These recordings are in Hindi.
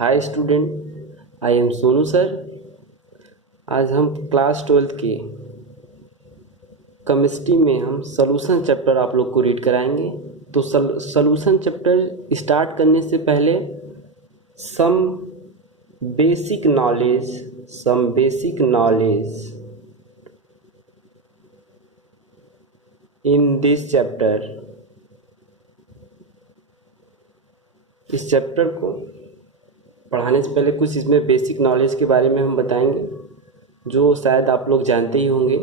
Hi student, I am Sonu sir. आज हम क्लास 12th के केमिस्ट्री में हम सॉल्यूशन चैप्टर आप लोग को रीड कराएंगे। तो सॉल्यूशन चैप्टर स्टार्ट करने से पहले some basic knowledge in this chapter. इस चैप्टर को पढ़ाने से पहले कुछ इसमें बेसिक नॉलेज के बारे में हम बताएंगे जो शायद आप लोग जानते ही होंगे।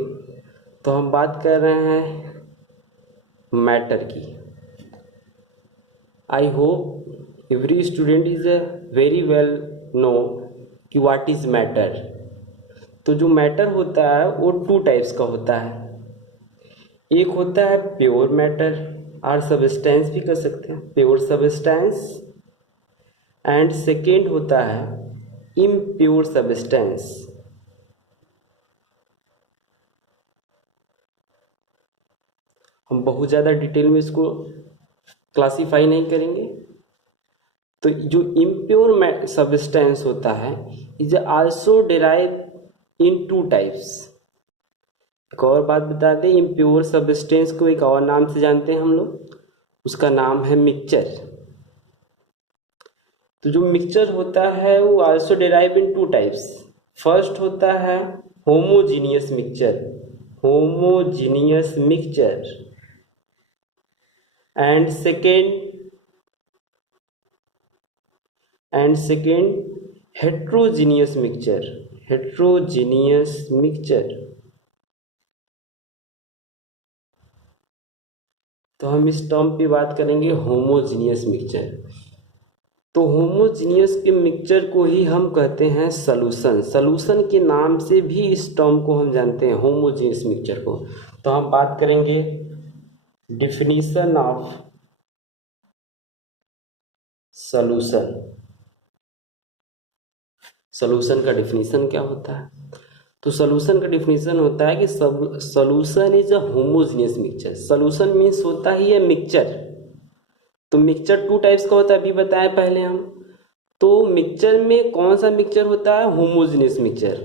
तो हम बात कर रहे हैं मैटर की। I hope every student is very well know कि व्हाट इज़ मैटर। तो जो मैटर होता है वो टू टाइप्स का होता है। एक होता है प्योर मैटर और सब्सटेंस भी कर सकते हैं, प्योर सब्सटेंस। एंड सेकेंड होता है इम्प्योर सब्सटेंस। हम बहुत ज़्यादा डिटेल में इसको क्लासीफाई नहीं करेंगे। तो जो इम्प्योर सब्सटेंस होता है is also derive in two types. एक और बात बता दें, इम्प्योर सब्सटेंस को एक और नाम से जानते हैं हम लोग, उसका नाम है मिक्सचर। तो जो मिक्सचर होता है वो आल्सो डिराइव इन टू टाइप्स। फर्स्ट होता है homogeneous mixture and second heterogeneous mixture. तो हम इस टर्म पे बात करेंगे होमोजीनियस मिक्सचर। तो होमोजीनियस के मिक्सचर को ही हम कहते हैं सॉल्यूशन के नाम से भी इस टर्म को हम जानते हैं, होमोजीनियस मिक्सचर को। तो हम बात करेंगे डिफिनीशन ऑफ सॉल्यूशन का डिफिनीशन क्या होता है। तो सॉल्यूशन का डिफिनीशन होता है कि solution is a homogeneous mixture. Solution means होता ही है मिक्सचर। तो मिक्सचर टू टाइप्स का होता है, अभी बताएं पहले हम। तो मिक्सचर में कौन सा मिक्सचर होता है? Homogeneous mixture.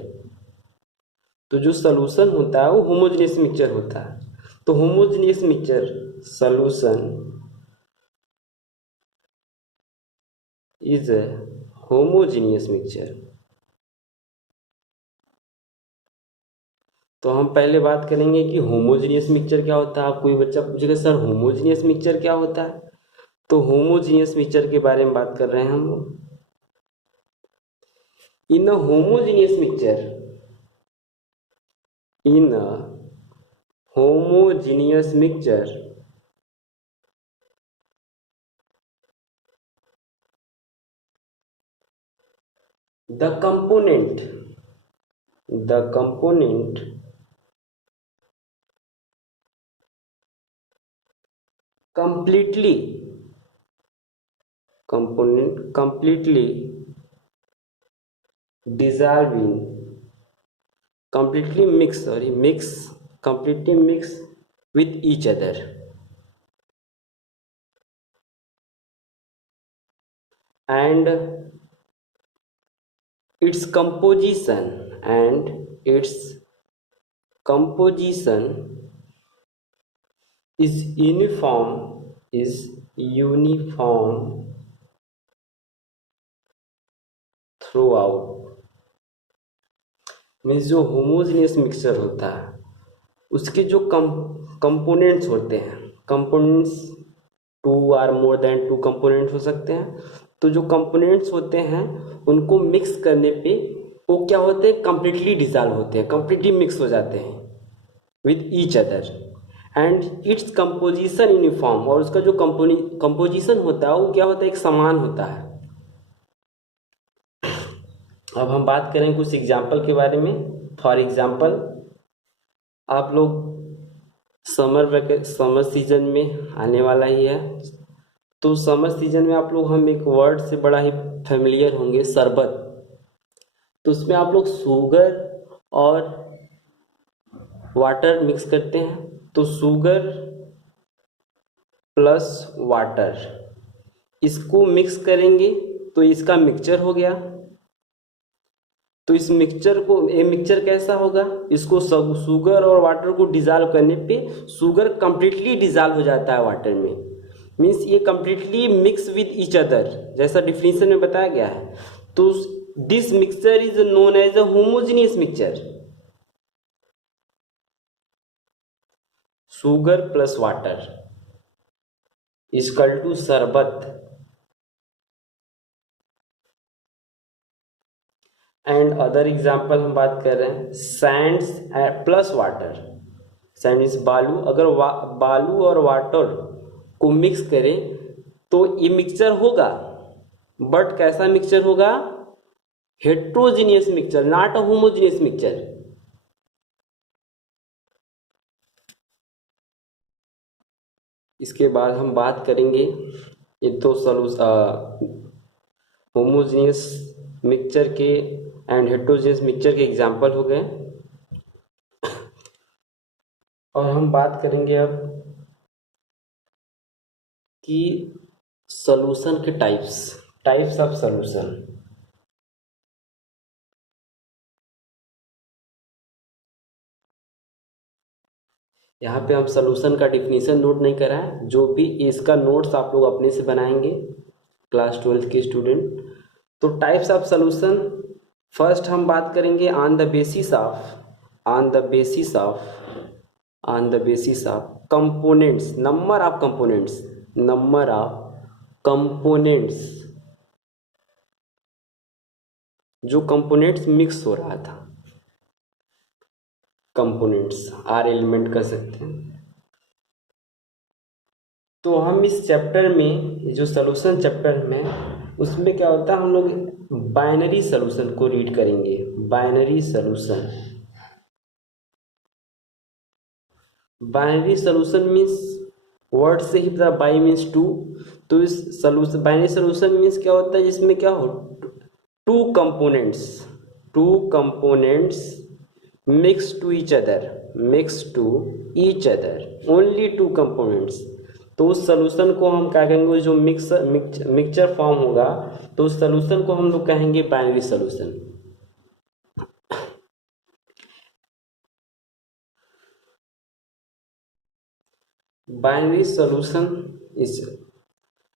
तो जो सॉल्यूशन होता है वो होमोजीनियस मिक्सचर होता है। तो homogeneous mixture solution is a homogeneous mixture. तो हम पहले बात करेंगे कि होमोजीनियस मिक्सचर क्या होता है। कोई बच्चा पूछेगा सर होमोजीनियस मिक्सचर क्या होता है। तो होमोजीनियस मिक्सचर के बारे में बात कर रहे हैं हम लोग। In a homogeneous mixture the component completely dissolving completely mix with each other and its composition is uniform throughout। Means जो होमोजीनियस मिक्सचर होता है उसके जो कंपोनेंट्स होते हैं, कंपोनेंट्स 2 और मोर देन 2 कंपोनेंट्स हो सकते हैं। तो जो कंपोनेंट्स होते हैं उनको मिक्स करने पे वो क्या होते हैं? कंप्लीटली डिसॉल्व होते हैं, कंप्लीटली मिक्स हो जाते हैं with each other and its composition uniform. और उसका जो कंपोजिशन होता है वो क्या होता है? एक समान होता है। अब हम बात करें कुछ एग्जाम्पल के बारे में। फॉर एग्जाम्पल, आप लोग समर सीजन में आने वाला ही है। तो समर सीजन में आप लोग हम एक वर्ड से बड़ा ही फेमिलियर होंगे, शरबत। तो उसमें आप लोग शुगर और वाटर मिक्स करते हैं। तो शुगर प्लस वाटर इसको मिक्स करेंगे तो इसका मिक्सचर हो गया। तो इस मिक्सचर को, ये मिक्सचर कैसा होगा, इसको शुगर और वाटर को डिजॉल्व करने पे शुगर कंप्लीटली डिजॉल्व हो जाता है वाटर में, मीन्स ये completely mix with each other, जैसा डिफिनेशन में बताया गया है। तो this mixture is known as a homogeneous mixture. Sugar plus water equal to sharbat, and other example हम बात कर रहे हैं sands plus water. Sand is balu, अगर बालू और वाटर को मिक्स करें तो ये मिक्सचर होगा, बट कैसा मिक्सचर होगा, heterogeneous mixture, not a homogeneous mixture. इसके बाद हम बात करेंगे, ये तो होमोजीनियस मिक्सचर के एंड हेट्रोजीनियस मिक्सचर के एग्जाम्पल हो गए। और हम बात करेंगे अब कि सॉल्यूशन के टाइप्स ऑफ सॉल्यूशन। यहाँ पे हम सॉल्यूशन का डिफिनीशन नोट नहीं करा है, जो भी इसका नोट्स आप लोग अपने से बनाएंगे क्लास 12 के स्टूडेंट। तो टाइप्स ऑफ सॉल्यूशन, फर्स्ट हम बात करेंगे on the basis of components, number of components जो कंपोनेंट्स मिक्स हो रहा था, कंपोनेंट्स आर एलिमेंट कर सकते हैं। तो हम इस चैप्टर में, जो सॉल्यूशन चैप्टर में, उसमें क्या होता है, हम लोग बाइनरी सॉल्यूशन को रीड करेंगे। बाइनरी सॉल्यूशन मीन्स वर्ड से ही पता, बाई मीन्स टू। तो इस सॉल्यूशन, बाइनरी सॉल्यूशन मीन्स क्या होता है, जिसमें क्या हो, two components mix to each other, only two components. तो उस सॉल्यूशन को हम क्या कहेंगे, जो मिक्सचर फॉर्म होगा, तो उस सॉल्यूशन को हम लोग कहेंगे बाइनरी सॉल्यूशन। बाइनरी सॉल्यूशन इस,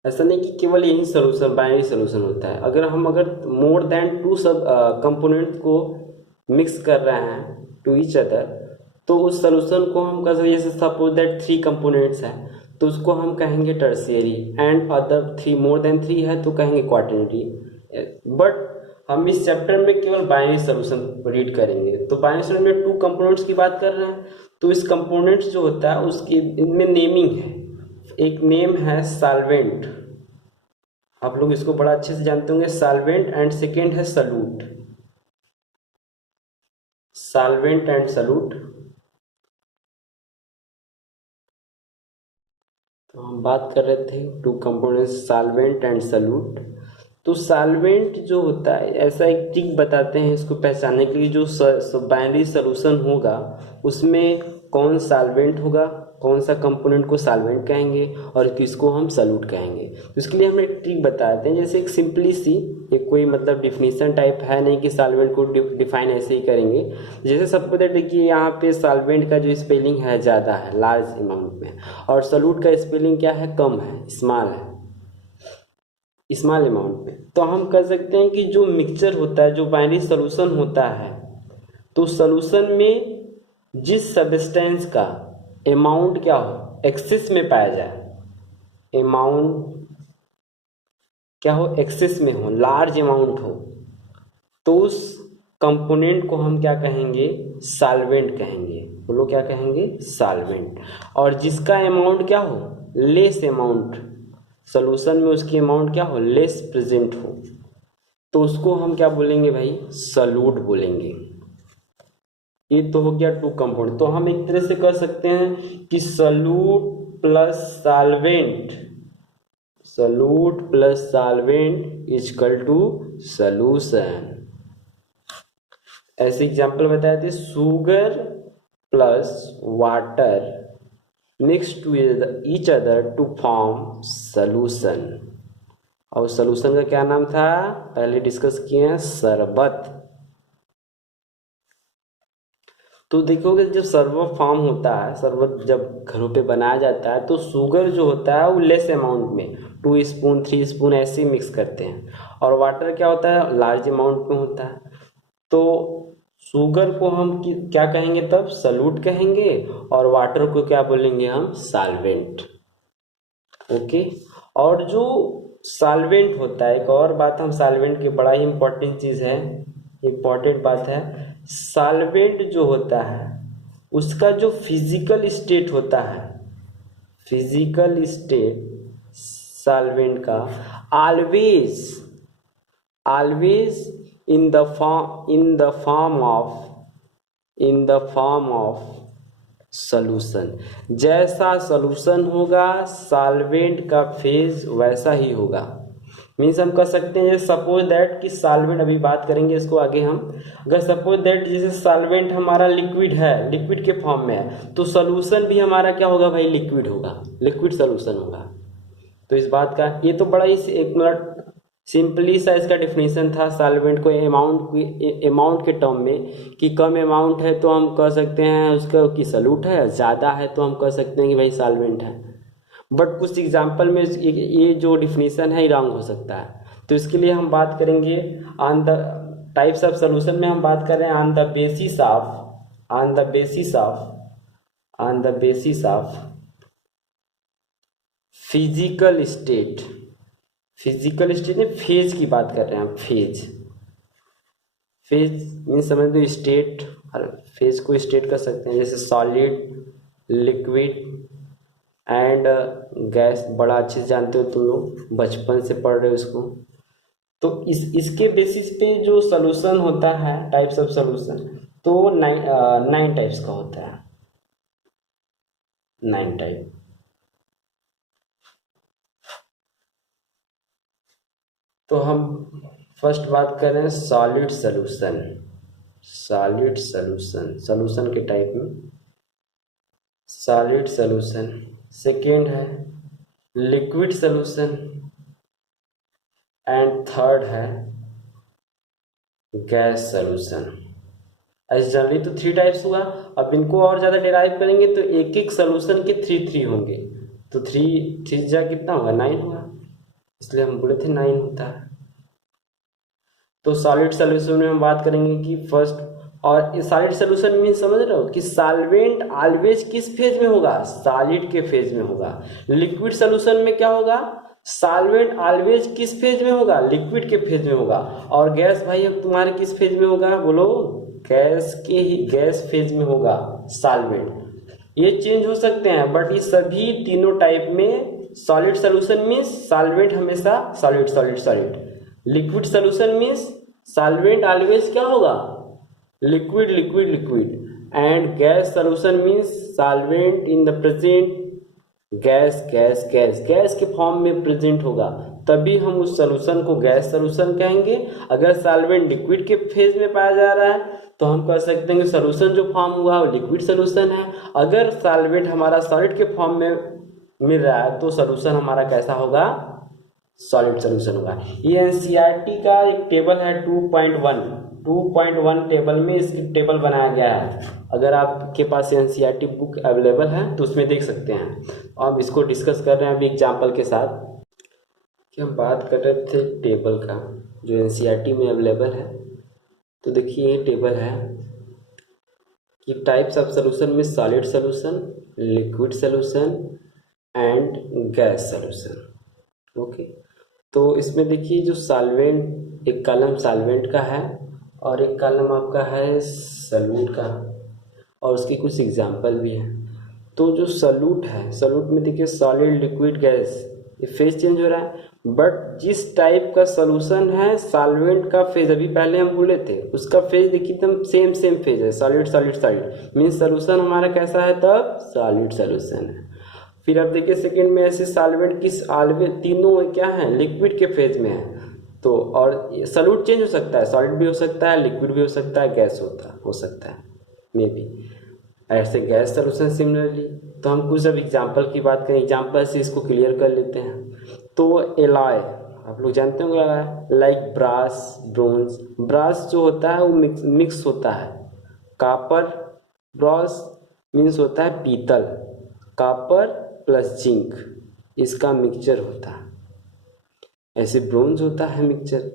ऐसा नहीं कि केवल यही सॉल्यूशन बाइनरी सॉल्यूशन होता है। अगर मोर देन टू सब कंपोनेंट को मिक्स कर रहे हैं टू ईच अदर, तो उस सॉल्यूशन को हम कह सकते, जैसे सपोज दैट 3 कंपोनेंट्स हैं, तो उसको हम कहेंगे tertiary, and other 3 more than 3 है तो कहेंगे क्वाटरनरी। बट हम इस चैप्टर में केवल बाइनरी सॉल्यूशन रीड करेंगे। तो बाइनरी सॉल्यूशन में 2 कंपोनेंट्स की बात कर रहे हैं, तो इस कंपोनेंट्स जो होता है उसकी, इनमें नेमिंग है। एक नेम है सॉल्वेंट, आप लोग इसको बड़ा अच्छे से जानते होंगे, सॉल्वेंट, एंड सेकेंड है सॉल्यूट। तो हम बात कर रहे थे 2 कंपोनेंट्स, सॉल्वेंट एंड सॉल्यूट। तो सॉल्वेंट जो होता है, ऐसा एक ट्रिक बताते हैं इसको पहचानने के लिए, जो बाइनरी सॉल्यूशन होगा उसमें कौन सॉल्वेंट होगा, कौन सा कंपोनेंट को सॉल्वेंट कहेंगे और किसको हम सॉल्यूट कहेंगे। तो इसके लिए हम एक ट्रिक बताते हैं, जैसे एक सिंपली सी, एक कोई मतलब डिफिनीशन टाइप है नहीं कि सॉल्वेंट को डिफाइन ऐसे ही करेंगे। जैसे सबको देखिए यहाँ पे सॉल्वेंट का जो स्पेलिंग है ज़्यादा है, लार्ज अमाउंट में, और सॉल्यूट का स्पेलिंग क्या है, कम है, स्मॉल अमाउंट में। तो हम कह सकते हैं कि जो मिक्सचर होता है, जो बाइनरी सॉल्यूशन होता है, तो सॉल्यूशन में जिस सब्सटेंस का अमाउंट क्या हो, एक्सेस में पाया जाए, अमाउंट क्या हो, एक्सेस में हो, लार्ज अमाउंट हो, तो उस कंपोनेंट को हम क्या कहेंगे, सॉल्वेंट कहेंगे। बोलो क्या कहेंगे, सॉल्वेंट। और जिसका अमाउंट क्या हो, लेस अमाउंट, सॉल्यूशन में उसकी अमाउंट क्या हो, लेस प्रेजेंट हो, तो उसको हम क्या बोलेंगे भाई, सॉल्यूट बोलेंगे। ये तो हो गया 2 कंपाउंड। तो हम एक तरह से कर सकते हैं कि solute plus solvent equal to solution. ऐसे एग्जांपल बताए थे, sugar plus water mix to each other to form solution. और सॉल्यूशन का क्या नाम था, पहले डिस्कस किए हैं, शरबत। तो देखोगे जब शरबत फॉर्म होता है, शरबत जब घरों पे बनाया जाता है तो शुगर जो होता है वो लेस अमाउंट में 2 स्पून 3 स्पून ऐसे मिक्स करते हैं, और वाटर क्या होता है लार्ज अमाउंट में होता है। तो शुगर को हम क्या कहेंगे तब, सॉल्यूट कहेंगे, और वाटर को क्या बोलेंगे हम, सॉल्वेंट। ओके। और जो सॉल्वेंट होता है, एक और बात हम सॉल्वेंट की, बड़ा ही इंपॉर्टेंट चीज़ है, इम्पॉर्टेंट बात है, सॉल्वेंट जो होता है उसका जो फिजिकल स्टेट होता है, फिजिकल स्टेट सॉल्वेंट का always always in the form of solution. जैसा सॉल्यूशन होगा सॉल्वेंट का फेज वैसा ही होगा। मीन्स हम कह सकते हैं सपोज दैट कि सॉल्वेंट, अभी बात करेंगे इसको आगे हम, अगर सपोज दैट जैसे सॉल्वेंट हमारा लिक्विड है, लिक्विड के फॉर्म में है, तो सॉल्यूशन भी हमारा क्या होगा भाई, लिक्विड होगा, लिक्विड सॉल्यूशन होगा। तो इस बात का ये तो बड़ा ही एक मिनट सिंपली सा इसका डिफिनीशन था सॉल्वेंट को अमाउंट के टर्म में, कि कम अमाउंट है तो हम कह सकते हैं उसका कि सॉल्यूट है, ज़्यादा है तो हम कह सकते हैं कि भाई सॉल्वेंट है। बट कुछ एग्जाम्पल में ये जो डिफिनीशन है रॉन्ग हो सकता है। तो इसके लिए हम बात करेंगे on the types of solution में हम बात कर रहे हैं on the basis of physical state में फेज की बात कर रहे हैं हम। फेज मीन समझ दो स्टेट, और फेज को स्टेट कर सकते हैं जैसे सॉलिड, लिक्विड एंड गैस। बड़ा अच्छे से जानते हो तुम लोग, बचपन से पढ़ रहे हो इसको। तो इसके बेसिस पे जो सॉल्यूशन होता है, टाइप्स ऑफ सॉल्यूशन, तो 9 टाइप्स का होता है, 9 टाइप। तो हम फर्स्ट बात कर रहे हैं सॉलिड सॉल्यूशन के टाइप में सॉलिड सॉल्यूशन। सेकेंड है लिक्विड सॉल्यूशन, एंड थर्ड है गैस सॉल्यूशन। ऐसे जनरली तो 3 टाइप्स हुआ। अब इनको और ज़्यादा डिराइव करेंगे तो एक एक सॉल्यूशन के 3 होंगे, तो 3 जा कितना होगा, 9 होगा, इसलिए हम बोले थे 9 होता है। तो सॉलिड सॉल्यूशन में हम बात करेंगे कि फर्स्ट, और सॉलिड सॉल्यूशन मीन समझ रहे हो कि सॉल्वेंट ऑलवेज किस फेज में होगा, सॉलिड के फेज में होगा। लिक्विड सॉल्यूशन में क्या होगा, सॉल्वेंट ऑलवेज किस फेज में होगा, लिक्विड के फेज में होगा। और गैस भाई अब तुम्हारे किस फेज में होगा, बोलो, गैस फेज में होगा सॉल्वेंट। ये चेंज हो सकते हैं, बट ये सभी तीनों टाइप में सॉलिड सॉल्यूशन मीन्स सॉल्वेंट हमेशा solid. Liquid solution means solvent always क्या होगा, liquid. And gas solution means solvent in the present gas के फॉर्म में प्रेजेंट होगा, तभी हम उस सॉल्यूशन को गैस सॉल्यूशन कहेंगे। अगर सॉल्वेंट लिक्विड के फेज में पाया जा रहा है तो हम कह सकते हैं कि सॉल्यूशन जो फॉर्म हुआ वो लिक्विड सॉल्यूशन है। अगर सॉल्वेंट हमारा सॉलिड के फॉर्म में मिल रहा है तो सॉल्यूशन हमारा कैसा होगा, सॉलिड सॉल्यूशन होगा। ये एनसीईआरटी का एक टेबल है 2.1 टेबल में इसकी टेबल बनाया गया है। अगर आपके पास एनसीईआरटी बुक अवेलेबल है तो उसमें देख सकते हैं। अब इसको डिस्कस कर रहे हैं अभी एग्जाम्पल के साथ, कि हम बात कर रहे थे टेबल का जो एनसीईआरटी में अवेलेबल है। तो देखिए ये टेबल है कि टाइप्स ऑफ सॉल्यूशन में solid solution, liquid solution and gas solution. Okay. तो इसमें देखिए जो सॉल्वेंट, एक कॉलम सॉल्वेंट का है और एक कॉलम आपका है सॉल्यूट का, और उसकी कुछ एग्जांपल भी है। तो जो सॉल्यूट है, सॉल्यूट में देखिए सॉलिड, लिक्विड, गैस, ये फेज चेंज हो रहा है। बट जिस टाइप का सॉल्यूशन है सॉल्वेंट का फेज, अभी पहले हम बोले थे, उसका फेज देखिए एकदम सेम फेज है, सॉलिड मीन्स सॉल्यूशन हमारा कैसा है तब, सॉलिड सॉल्यूशन है। फिर अब देखिए सेकेंड में ऐसे सॉल्वेंट किस ऑलवेज तीनों क्या है, लिक्विड के फेज में है। तो और सॉल्यूट चेंज हो सकता है, सॉलिड भी हो सकता है, लिक्विड भी हो सकता है, गैस हो सकता है मे बी। ऐसे गैस सॉल्यूशन सिमिलरली। तो हम कुछ अब एग्जांपल की बात करें, एग्जांपल से इसको क्लियर कर लेते हैं। तो एलॉय, आप लोग जानते होंगे, लाइक ब्रास, ब्रोंज। ब्रास जो होता है वो मिक्स होता है। कापर, ब्रास मीन्स होता है पीतल, कापर प्लस जिंक, इसका मिक्सचर होता है। ऐसे ब्रोंज होता है मिक्सचर।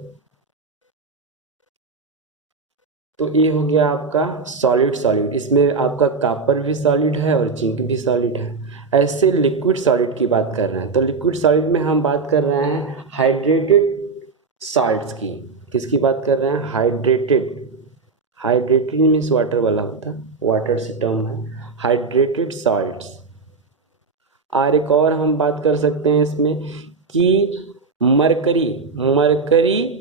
तो ये हो गया आपका सॉलिड सॉलिड, इसमें आपका कापर भी सॉलिड है और जिंक भी सॉलिड है। ऐसे लिक्विड सॉलिड की बात कर रहे हैं, तो लिक्विड सॉलिड में हम बात कर रहे हैं हाइड्रेटेड साल्ट्स की। किसकी बात कर रहे हैं? हाइड्रेटेड। हाइड्रेटेड मीन्स वाटर वाला होता है, वाटर से टर्म है हाइड्रेटेड सॉल्ट्स। और एक और हम बात कर सकते हैं इसमें कि mercury, mercury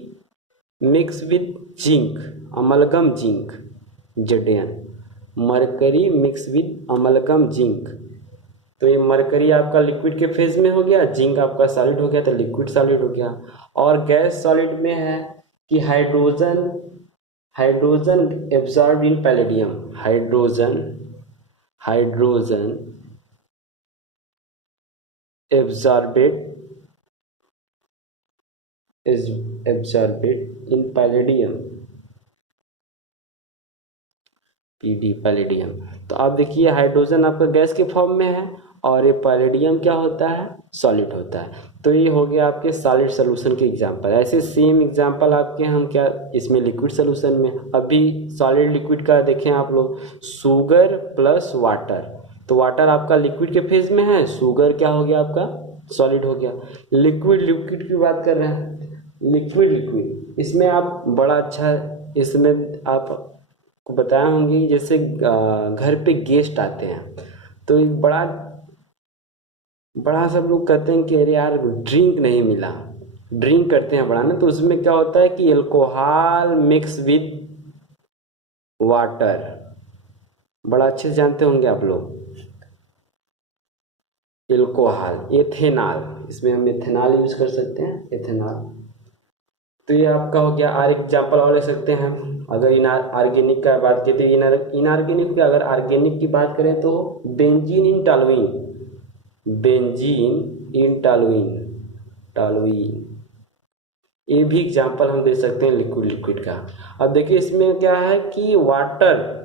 mix with zinc, amalgam zinc, Zn, mercury mix with amalgam zinc. तो ये मरकरी आपका लिक्विड के फेज में हो गया, जिंक आपका सॉलिड हो गया, तो लिक्विड सॉलिड हो गया। और गैस सॉलिड में है कि hydrogen, hydrogen absorb in palladium, hydrogen, hydrogen एब्जॉर्बेड, is absorbed in palladium, PD palladium. तो आप देखिए हाइड्रोजन आपका गैस के फॉर्म में है और ये पैलेडियम क्या होता है? सॉलिड होता है। तो ये हो गया आपके सॉलिड सोल्यूशन के एग्जांपल। ऐसे सेम एग्जांपल आपके हम क्या इसमें लिक्विड सोल्यूशन में, अभी सॉलिड लिक्विड का देखें आप लोग, शुगर प्लस वाटर। तो वाटर आपका लिक्विड के फेज में है, शुगर क्या हो गया आपका? सॉलिड हो गया। लिक्विड, लिक्विड की बात कर रहे हैं, लिक्विड लिक्विड इसमें आप बड़ा अच्छा, इसमें आप को बताया होंगे जैसे घर पे गेस्ट आते हैं तो एक बड़ा बड़ा सब लोग कहते हैं कि अरे यार ड्रिंक नहीं मिला, ड्रिंक करते हैं बड़ा ना, तो उसमें क्या होता है कि अल्कोहल मिक्स विथ वाटर, बड़ा अच्छे से जानते होंगे आप लोग। एल्कोहल, एथेनॉल, इसमें हम एथेनॉल यूज कर सकते हैं, एथेनॉल। तो ये आपका हो गया। और एग्जाम्पल और ले सकते हैं, अगर ऑर्गेनिक का बात करते हैं, इनऑर्गेनिक की अगर ऑर्गेनिक की बात करें तो benzene in toluene, benzene in toluene, toluene, ये भी एग्जाम्पल हम दे सकते हैं लिक्विड लिक्विड का। अब देखिए इसमें क्या है कि वाटर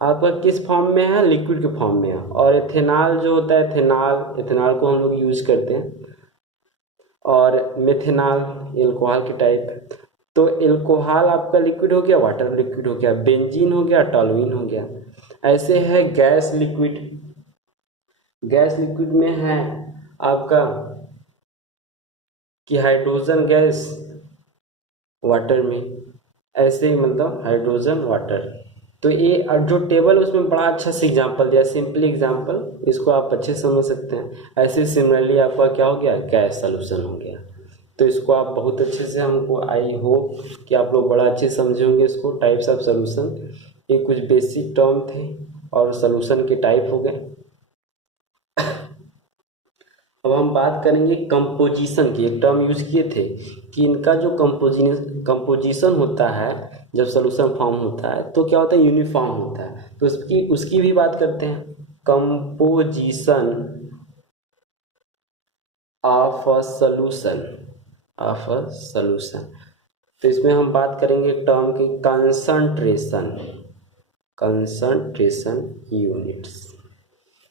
आपका किस फॉर्म में है? लिक्विड के फॉर्म में है। और एथेनॉल जो होता है, एथेनॉल, एथेनॉल को हम लोग यूज करते हैं। और मेथेनॉल एल्कोहल के टाइप। तो एल्कोहल आपका लिक्विड हो गया, वाटर लिक्विड हो गया, बेंजीन हो गया, टॉलुइन हो गया। ऐसे है गैस लिक्विड। गैस लिक्विड में है आपका कि हाइड्रोजन गैस वाटर में, ऐसे ही मतलब हाइड्रोजन वाटर। तो ये जो टेबल उसमें बड़ा अच्छा से एग्जांपल दिया, सिंपली एग्जांपल, इसको आप अच्छे से समझ सकते हैं। ऐसे सिमिलरली आपका क्या हो गया? गैस सॉल्यूशन हो गया। तो इसको आप बहुत अच्छे से, हमको आई होप कि आप लोग बड़ा अच्छे से समझे होंगे इसको, टाइप्स ऑफ सॉल्यूशन। ये कुछ बेसिक टर्म थे और सॉल्यूशन के टाइप हो गए। अब हम बात करेंगे कंपोजिशन की। एक टर्म यूज किए थे कि इनका जो कंपोजिशन होता है, जब सॉल्यूशन फॉर्म होता है तो क्या होता है? यूनिफॉर्म होता है। तो उसकी भी बात करते हैं, composition of a solution, of a solution. तो इसमें हम बात करेंगे टर्म की कंसंट्रेशन, कंसंट्रेशन यूनिट्स।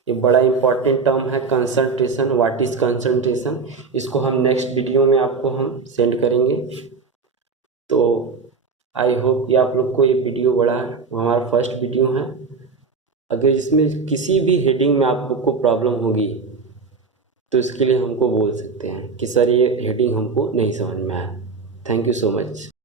ये बड़ा इंपॉर्टेंट टर्म है कंसंट्रेशन। What is concentration? इसको हम नेक्स्ट वीडियो में आपको हम सेंड करेंगे। तो आई होप कि आप लोग को ये वीडियो बड़ा, हमारा फर्स्ट वीडियो है। अगर इसमें किसी भी हेडिंग में आप लोग को प्रॉब्लम होगी तो इसके लिए हमको बोल सकते हैं कि सर ये हेडिंग हमको नहीं समझ में आया। Thank you so much.